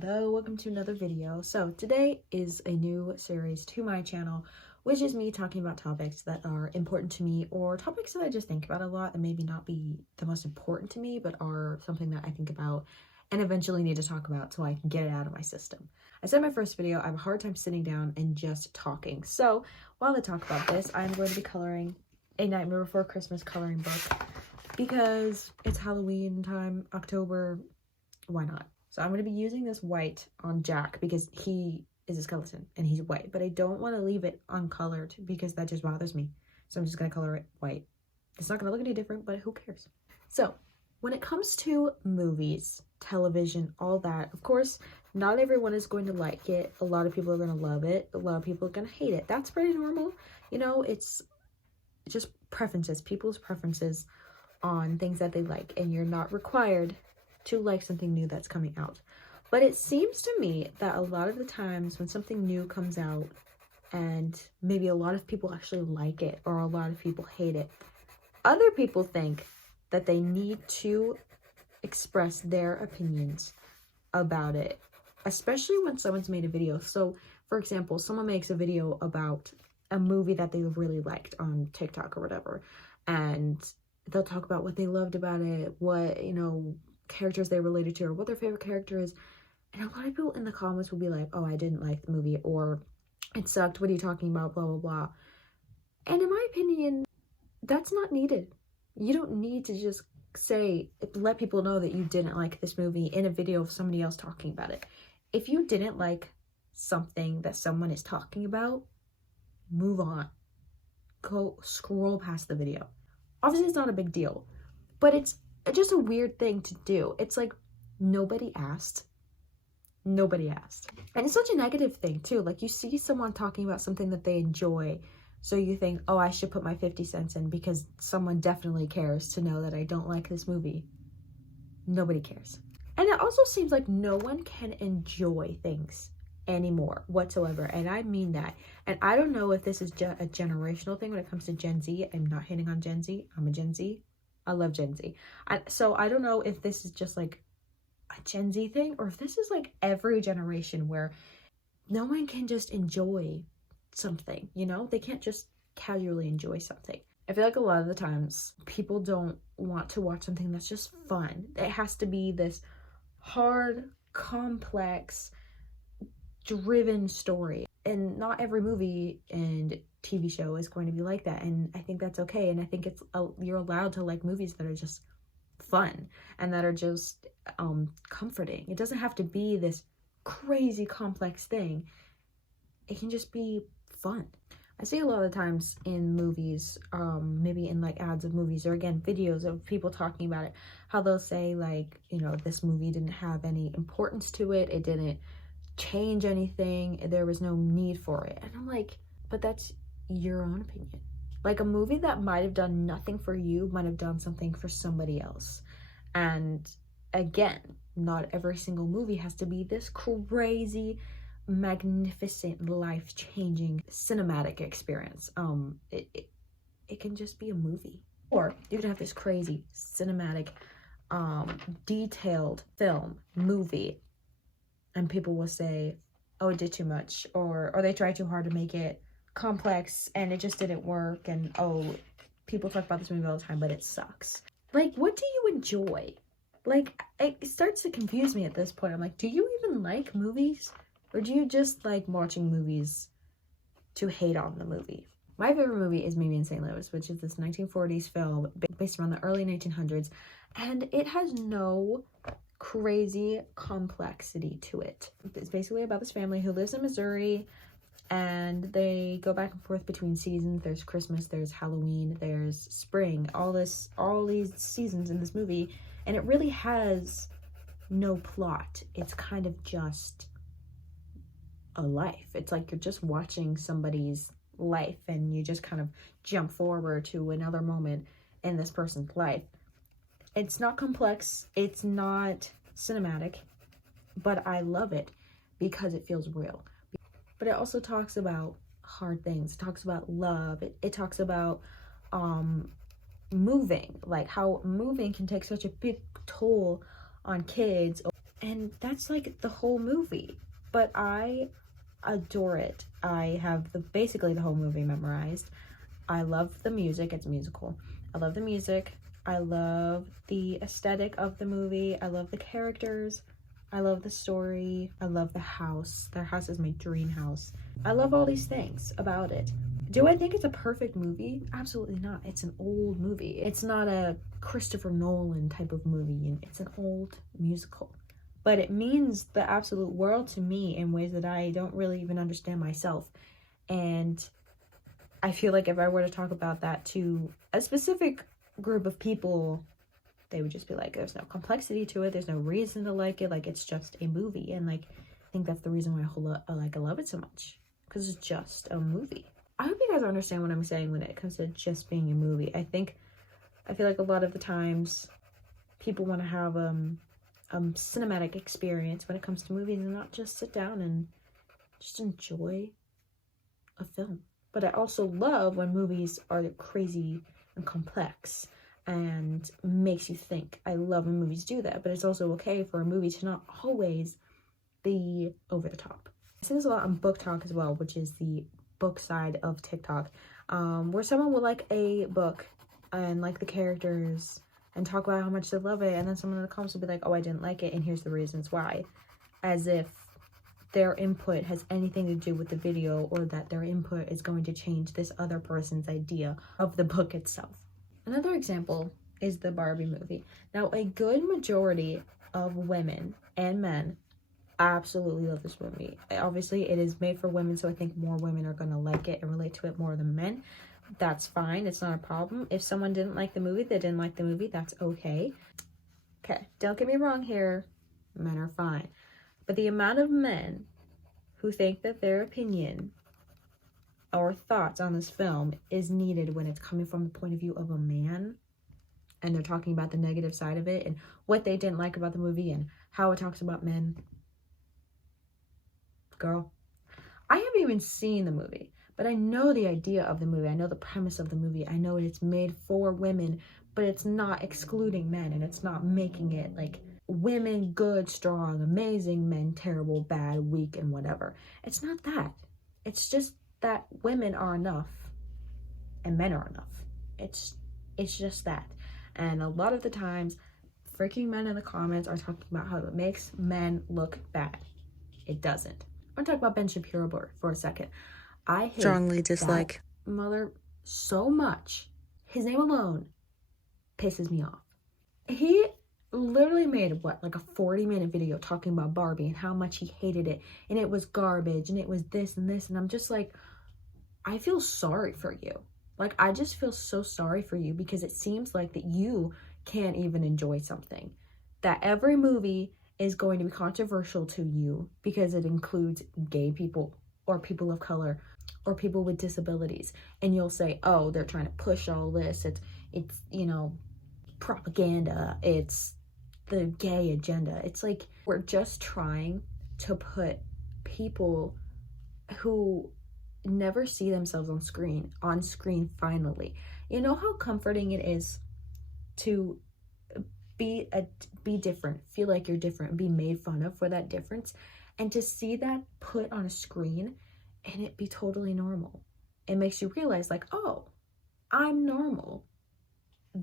Hello, welcome to another video. So today is a new series to my channel, which is me talking about topics that are important to me, or topics that I just think about a lot and maybe not be the most important to me, but are something that I think about and eventually need to talk about so I can get it out of my system. I said in my first video, I have a hard time sitting down and just talking. So while I talk about this, I'm going to be coloring a Nightmare Before Christmas coloring book because it's Halloween time, October, why not? So I'm going to be using this white on Jack because he is a skeleton and he's white, but I don't want to leave it uncolored because that just bothers me. So I'm just going to color it white. It's not going to look any different, but who cares? So when it comes to movies, television, all that, of course, not everyone is going to like it. A lot of people are going to love it. A lot of people are going to hate it. That's pretty normal. You know, it's just preferences, people's preferences on things that they like, and you're not required to like something new that's coming out. But it seems to me that a lot of the times when something new comes out and maybe a lot of people actually like it or a lot of people hate it, other people think that they need to express their opinions about it, especially when someone's made a video. So for example, someone makes a video about a movie that they really liked on TikTok or whatever, and they'll talk about what they loved about it, what, you know, characters they related to, or what their favorite character is. And a lot of people in the comments will be like, oh, I didn't like the movie, or it sucked, what are you talking about, blah blah blah. And in my opinion, that's not needed. You don't need to just let people know that you didn't like this movie in a video of somebody else talking about it. If you didn't like something that someone is talking about, move on. Go scroll past the video. Obviously it's not a big deal, but it's just a weird thing to do. It's like nobody asked. Nobody asked. And it's such a negative thing too. Like you see someone talking about something that they enjoy, so you think, oh, I should put my 50 cents in because someone definitely cares to know that I don't like this movie. Nobody cares. And it also seems like no one can enjoy things anymore whatsoever, and I mean that. And I don't know if this is a generational thing when it comes to Gen Z. I'm not hating on Gen Z. I'm a Gen Z. I love Gen Z. So I don't know if this is just like a Gen Z thing or if this is like every generation where no one can just enjoy something, you know? They can't just casually enjoy something. I feel like a lot of the times people don't want to watch something that's just fun. It has to be this hard, complex, driven story. And not every movie and TV show is going to be like that, and I think that's okay. And I think it's you're allowed to like movies that are just fun and that are just comforting. It doesn't have to be this crazy complex thing. It can just be fun. I see a lot of times in movies, maybe in like ads of movies, or again videos of people talking about it, how they'll say like, you know, this movie didn't have any importance to it, it didn't change anything, there was no need for it. And I'm like, but that's your own opinion. Like a movie that might have done nothing for you might have done something for somebody else. And again, not every single movie has to be this crazy, magnificent, life-changing cinematic experience. It can just be a movie, or you can have this crazy cinematic detailed movie, and people will say, oh, it did too much, or they tried too hard to make it complex and it just didn't work, and oh, people talk about this movie all the time but it sucks. Like, what do you enjoy? Like, it starts to confuse me at this point. I'm like, do you even like movies, or do you just like watching movies to hate on the movie? My favorite movie is Mimi in St. Louis, which is this 1940s film based around the early 1900s, and it has no crazy complexity to it. It's basically about this family who lives in Missouri, and they go back and forth between seasons. There's Christmas, there's Halloween, there's spring, all these seasons in this movie, and it really has no plot. It's kind of just a life. It's like you're just watching somebody's life and you just kind of jump forward to another moment in this person's life. It's not complex, it's not cinematic, but I love it because it feels real. But it also talks about hard things. It talks about love. It talks about moving, like how moving can take such a big toll on kids, And that's like the whole movie. But I adore it. I have basically the whole movie memorized. I love the music. It's a musical. I love the music. I love the aesthetic of the movie. I love the characters. I love the story. I love the house. Their house is my dream house. I love all these things about it. Do I think it's a perfect movie? Absolutely not. It's an old movie. It's not a Christopher Nolan type of movie. It's an old musical. But it means the absolute world to me in ways that I don't really even understand myself. And I feel like if I were to talk about that to a specific group of people, they would just be like, there's no complexity to it. There's no reason to like it. Like, it's just a movie. And like, I think that's the reason why I love it so much. Because it's just a movie. I hope you guys understand what I'm saying when it comes to just being a movie. I feel like a lot of the times people want to have cinematic experience when it comes to movies and not just sit down and just enjoy a film. But I also love when movies are crazy and complex and makes you think. I love when movies do that, but it's also okay for a movie to not always be over the top. I see this a lot on Book Talk as well, which is the book side of TikTok, where someone will like a book and like the characters and talk about how much they love it, and then someone in the comments will be like, oh, I didn't like it and here's the reasons why, as if their input has anything to do with the video or that their input is going to change this other person's idea of the book itself. Another example is the Barbie movie. Now, a good majority of women and men absolutely love this movie. Obviously, it is made for women, so I think more women are going to like it and relate to it more than men. That's fine. It's not a problem. If someone didn't like the movie, they didn't like the movie. That's okay. Okay, don't get me wrong here. Men are fine. But the amount of men who think that their opinion or thoughts on this film is needed when it's coming from the point of view of a man, and they're talking about the negative side of it and what they didn't like about the movie and how it talks about men. Girl, I haven't even seen the movie, but I know the idea of the movie. I know the premise of the movie. I know it's made for women, but it's not excluding men, and it's not making it like women good, strong, amazing, men terrible, bad, weak, and whatever. It's not that. It's just that women are enough and men are enough. It's just that. And a lot of the times, freaking men in the comments are talking about how it makes men look bad. It doesn't. I'm gonna talk about Ben Shapiro for a second. I hate strongly dislike that mother so much. His name alone pisses me off. He literally made like a 40-minute video talking about Barbie and how much he hated it and it was garbage and it was this and this, and I'm just like, I feel sorry for you. Like, I just feel so sorry for you, because it seems like that you can't even enjoy something. That every movie is going to be controversial to you because it includes gay people or people of color or people with disabilities, and you'll say, oh, they're trying to push all this, it's you know, propaganda, it's the gay agenda. It's like, we're just trying to put people who never see themselves on screen finally. You know how comforting it is to be different, feel like you're different, be made fun of for that difference, and to see that put on a screen and it be totally normal. It makes you realize, like, oh, I'm normal.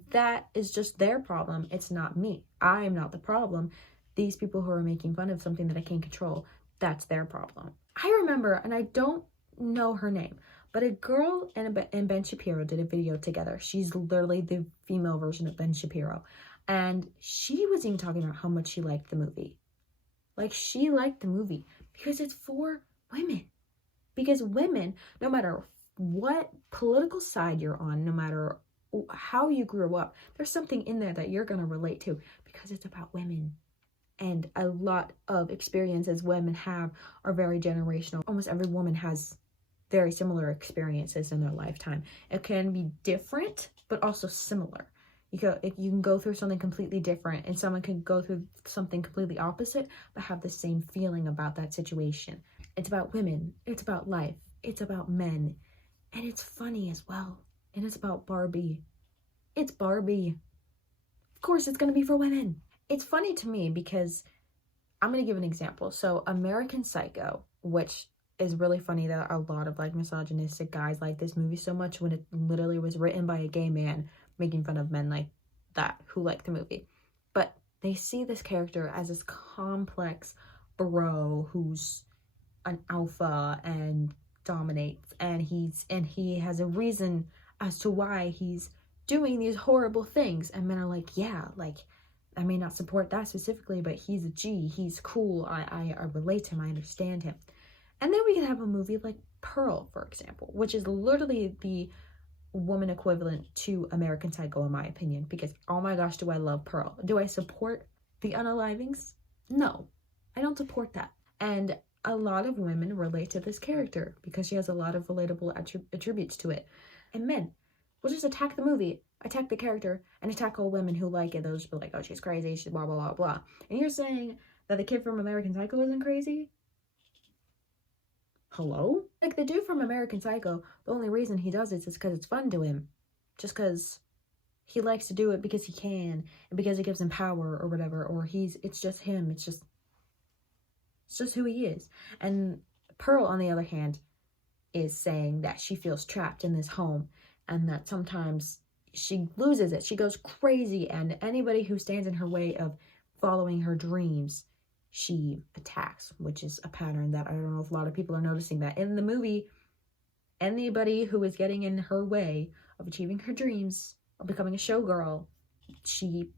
That is just their problem. It's not me. I am not the problem. These people who are making fun of something that I can't control, that's their problem. I remember, and I don't know her name, but a girl and Ben Shapiro did a video together. She's literally the female version of Ben Shapiro. And she was even talking about how much she liked the movie. Like, she liked the movie because it's for women. Because women, no matter what political side you're on, no matter how you grew up, there's something in there that you're going to relate to because it's about women. And a lot of experiences women have are very generational. Almost every woman has very similar experiences in their lifetime. It can be different, but also similar. You can go through something completely different, and someone can go through something completely opposite, but have the same feeling about that situation. It's about women. It's about life. It's about men. And it's funny as well. And it's about Barbie. It's Barbie. Of course, it's going to be for women. It's funny to me because I'm gonna give an example. So American Psycho, which is really funny that a lot of like misogynistic guys like this movie so much when it literally was written by a gay man making fun of men like that who like the movie. But they see this character as this complex bro who's an alpha and dominates, and he has a reason as to why he's doing these horrible things, and men are like, yeah, like I may not support that specifically, but he's a G, he's cool, I relate to him, I understand him. And then we can have a movie like Pearl, for example, which is literally the woman equivalent to American Psycho in my opinion, because oh my gosh, do I love Pearl. Do I support the unalivings? No, I don't support that. And a lot of women relate to this character because she has a lot of relatable attributes to it. And men will just attack the movie, attack the character, and attack all women who like it. They'll just be like, oh, she's crazy, she's blah, blah, blah, blah. And you're saying that the kid from American Psycho isn't crazy? Hello? Like, the dude from American Psycho, the only reason he does it is because it's fun to him. Just because he likes to do it because he can, and because it gives him power or whatever, or it's just him, it's just who he is. And Pearl, on the other hand, is saying that she feels trapped in this home, and that sometimes she loses it, she goes crazy, and anybody who stands in her way of following her dreams, she attacks, which is a pattern that I don't know if a lot of people are noticing that in the movie. Anybody who is getting in her way of achieving her dreams, of becoming a showgirl, she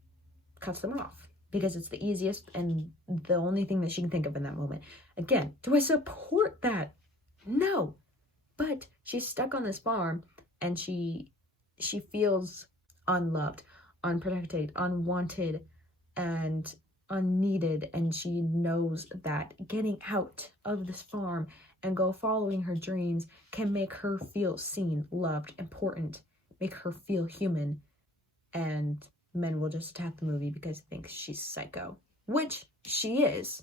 cuts them off because it's the easiest and the only thing that she can think of in that moment. Again, do I support that? No. But she's stuck on this farm, and she feels unloved, unprotected, unwanted, and unneeded, and she knows that getting out of this farm and go following her dreams can make her feel seen, loved, important, make her feel human, and men will just attack the movie because they think she's psycho, which she is,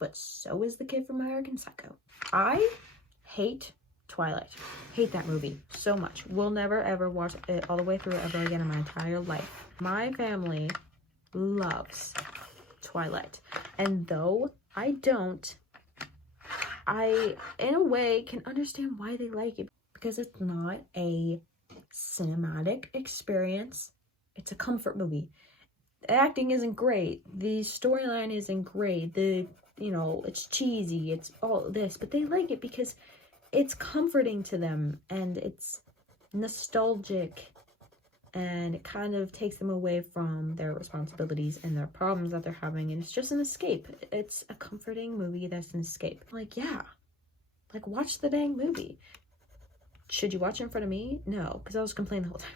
but so is the kid from American Psycho. I hate Twilight. Hate that movie so much. Will never ever watch it all the way through ever again in my entire life. My family loves Twilight, and though I don't, I in a way can understand why they like it, because it's not a cinematic experience, it's a comfort movie. The acting isn't great, the storyline isn't great, it's cheesy, it's all this, but they like it because it's comforting to them, and it's nostalgic, and it kind of takes them away from their responsibilities and their problems that they're having, and it's just an escape. It's a comforting movie that's an escape. Like, yeah, like, watch the dang movie. Should you watch it in front of me? No, because I was complaining the whole time.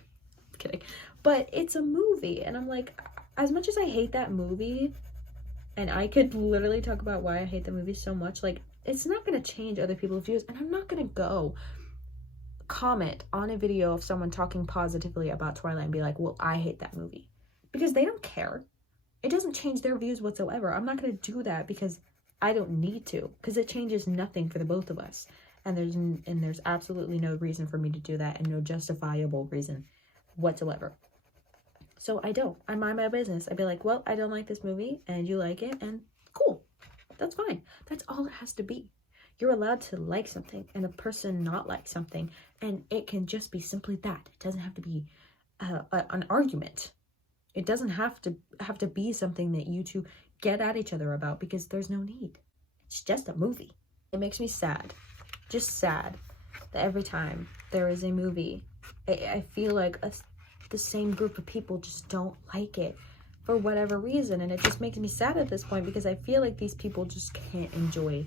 Kidding. But it's a movie, and I'm like, as much as I hate that movie, and I could literally talk about why I hate the movie so much, like, it's not going to change other people's views, and I'm not going to go comment on a video of someone talking positively about Twilight and be like, well, I hate that movie, because they don't care. It doesn't change their views whatsoever. I'm not going to do that because I don't need to, because it changes nothing for the both of us, and there's absolutely no reason for me to do that, and no justifiable reason whatsoever. So I mind my business. I'd be like, well, I don't like this movie and you like it, and cool, that's fine. That's all it has to be. You're allowed to like something and a person not like something, and it can just be simply that. It doesn't have to be an argument. It doesn't have to be something that you two get at each other about, because there's no need. It's just a movie. It makes me sad, just sad, that every time there is a movie, I feel like the same group of people just don't like it for whatever reason, and it just makes me sad at this point, because I feel like these people just can't enjoy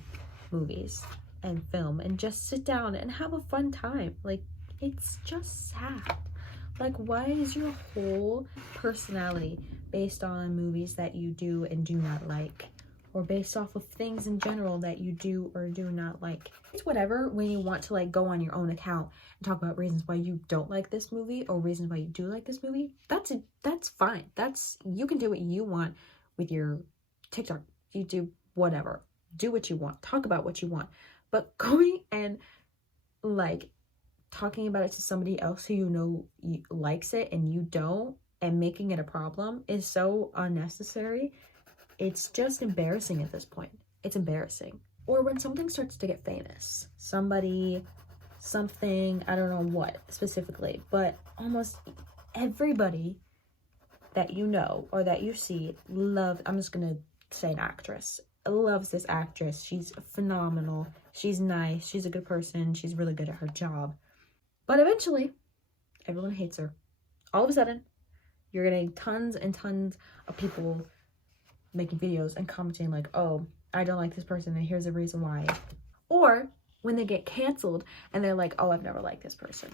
movies and film and just sit down and have a fun time. Like, it's just sad. Like, why is your whole personality based on movies that you do and do not like, or based off of things in general that you do or do not like? It's whatever when you want to like go on your own account and talk about reasons why you don't like this movie or reasons why you do like this movie. That's fine. You can do what you want with your TikTok, YouTube, whatever. Do what you want, talk about what you want, but going and like talking about it to somebody else who you know likes it and you don't, and making it a problem is so unnecessary. It's just embarrassing at this point. It's embarrassing. Or when something starts to get famous, somebody, something, I don't know what specifically, but almost everybody that you know or that you see I'm just gonna say an actress, loves this actress. She's phenomenal, she's nice, she's a good person, she's really good at her job. But eventually, everyone hates her. All of a sudden, you're getting tons and tons of people making videos and commenting like, oh, I don't like this person and here's the reason why. Or when they get canceled and they're like, oh, I've never liked this person.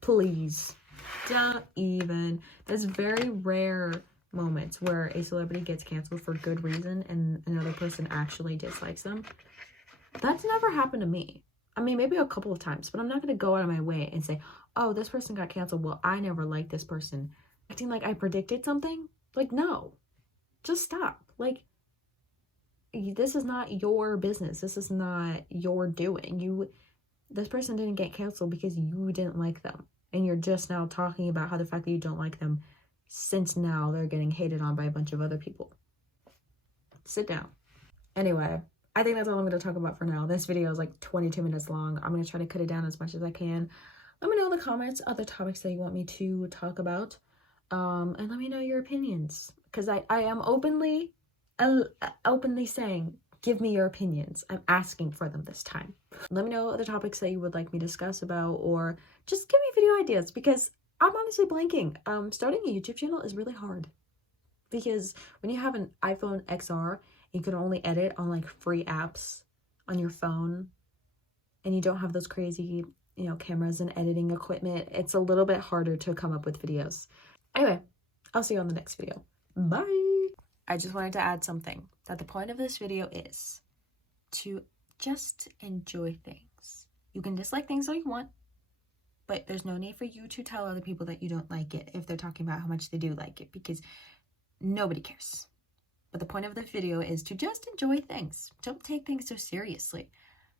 Please, don't even. There's very rare moments where a celebrity gets canceled for good reason and another person actually dislikes them. That's never happened to me. I mean, maybe a couple of times, but I'm not going to go out of my way and say, oh, this person got canceled, well, I never liked this person. Acting like I predicted something? Like, no. Just stop. Like, this is not your business. This is not your doing. This person didn't get canceled because you didn't like them. And you're just now talking about how the fact that you don't like them, since now they're getting hated on by a bunch of other people. Sit down. Anyway, I think that's all I'm going to talk about for now. This video is like 22 minutes long. I'm going to try to cut it down as much as I can. Let me know in the comments other topics that you want me to talk about. And let me know your opinions. Because I am openly saying, give me your opinions. I'm asking for them this time. Let me know other topics that you would like me to discuss about, or just give me video ideas, because I'm honestly blanking. Starting a YouTube channel is really hard, because when you have an iPhone XR, you can only edit on like free apps on your phone, and you don't have those crazy, cameras and editing equipment. It's a little bit harder to come up with videos. Anyway, I'll see you on the next video. Bye! I just wanted to add something, that the point of this video is to just enjoy things. You can dislike things all you want, but there's no need for you to tell other people that you don't like it if they're talking about how much they do like it, because nobody cares. But the point of this video is to just enjoy things. Don't take things so seriously.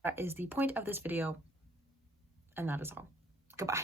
That is the point of this video, and that is all. Goodbye.